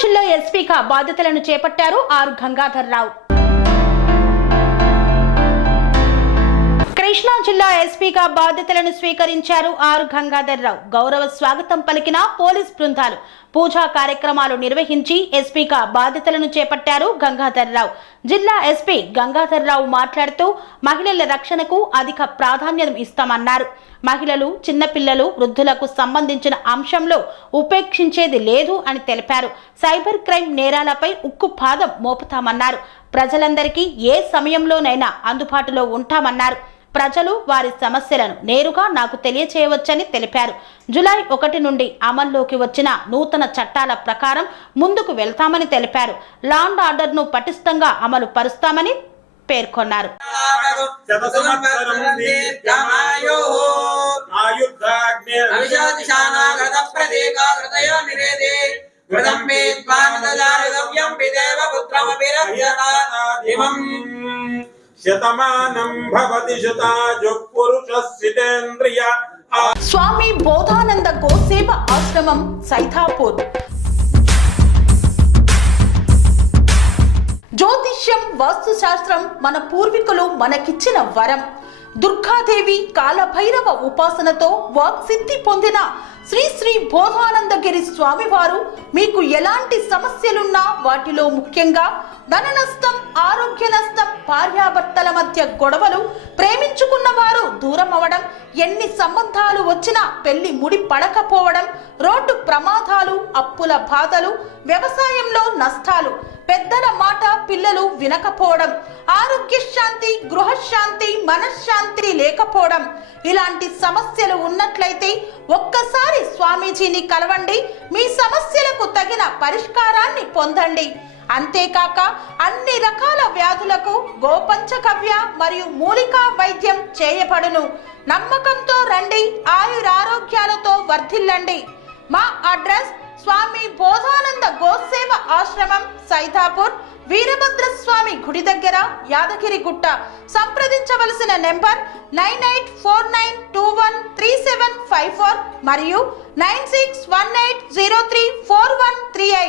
జిల్లా ఎస్పీగా బాధ్యతలను చేపట్టారు ఆర్ గంగాధర్ రావు. కృష్ణా జిల్లా ఎస్పీగా బాధ్యతలను స్వీకరించారు ఆర్ గంగాధర్ రావు. గౌరవ స్వాగతం పలికిన పోలీస్ బృందాలు పూజా కార్యక్రమాలు నిర్వహించి ఎస్పీగా బాధ్యతలను చేపట్టారు గంగాధర్ రావు. జిల్లా ఎస్పీ గంగాధర్ రావు మాట్లాడుతూ మహిళల రక్షణకు అధిక ప్రాధాన్యం ఇస్తామన్నారు. మహిళలు, చిన్నపిల్లలు, వృద్ధులకు సంబంధించిన అంశంలో ఉపేక్షించేది లేదు అని తెలిపారు. సైబర్ క్రైమ్ నేరాలపై ఉక్కు పాదం మోపుతామన్నారు. ప్రజలందరికీ ఏ సమయంలోనైనా అందుబాటులో ఉంటామన్నారు. ప్రజలు వారి సమస్యలను నేరుగా నాకు తెలియచేయవచ్చని తెలిపారు. జూలై 1 నుండి అమల్లోకి వచ్చిన నూతన చట్టాల ప్రకారం ముందుకు వెళ్తామని తెలిపారు. లా అండ్ ఆర్డర్ను పటిష్టంగా అమలు పరుస్తామని పేర్కొన్నారు. స్వామి బోధానంద గోసేవ ఆశ్రమం, సైథాపూర్. జ్యోతిష్యం, వాస్తుశాస్త్రం మన పూర్వీకులు మనకిచ్చిన వరం. దుర్గాదేవి, కాలభైరవ ఉపాసనతో వాక్సిద్ధి పొందిన శ్రీ శ్రీ బోధానందగిరి స్వామివారు మీకు ఎలాంటి సమస్యలున్నా, వాటిలో ముఖ్యంగా ధన నష్టం, ఆరోగ్య నష్టం, భార్యాభర్తల మధ్య గొడవలు, ప్రేమించుకున్న వారు దూరం అవడం, ఎన్ని సంబంధాలు వచ్చినా పెళ్లి ముడి పడకపోవడం, రోడ్డు ప్రమాదాలు, అప్పుల బాధలు, వ్యవసాయంలో నష్టాలు, పెద్దల మాట పిల్లలు వినకపోవడం, ఆరోగ్య శాంతి, గృహశాంతి, మనశ్శాంతి లేకపోవడం, ఇలాంటి సమస్యలు ఉన్నట్లయితే ఒక్కసారి స్వామీజీని కలవండి. మీ సమస్యలకు తగిన పరిష్కారాన్ని పొందండి. అంతేకాక అన్ని రకాల వ్యాధులకు గోపంచగవ్య మరియు మూలికా వైద్యం చేయబడును. నమ్మకంతో రండి, ఆయురారోగ్యాలతో వర్ధిల్లండి. మా అడ్రస్ స్వామి బోధానంద గోసేవ ఆశ్రమం, సైథాపూర్, వీరభద్రస్వామి గుడి దగ్గర, యాదగిరిగుట్ట. సంప్రదించవలసిన నెంబర్ 9849213754 మరియు 9618034138.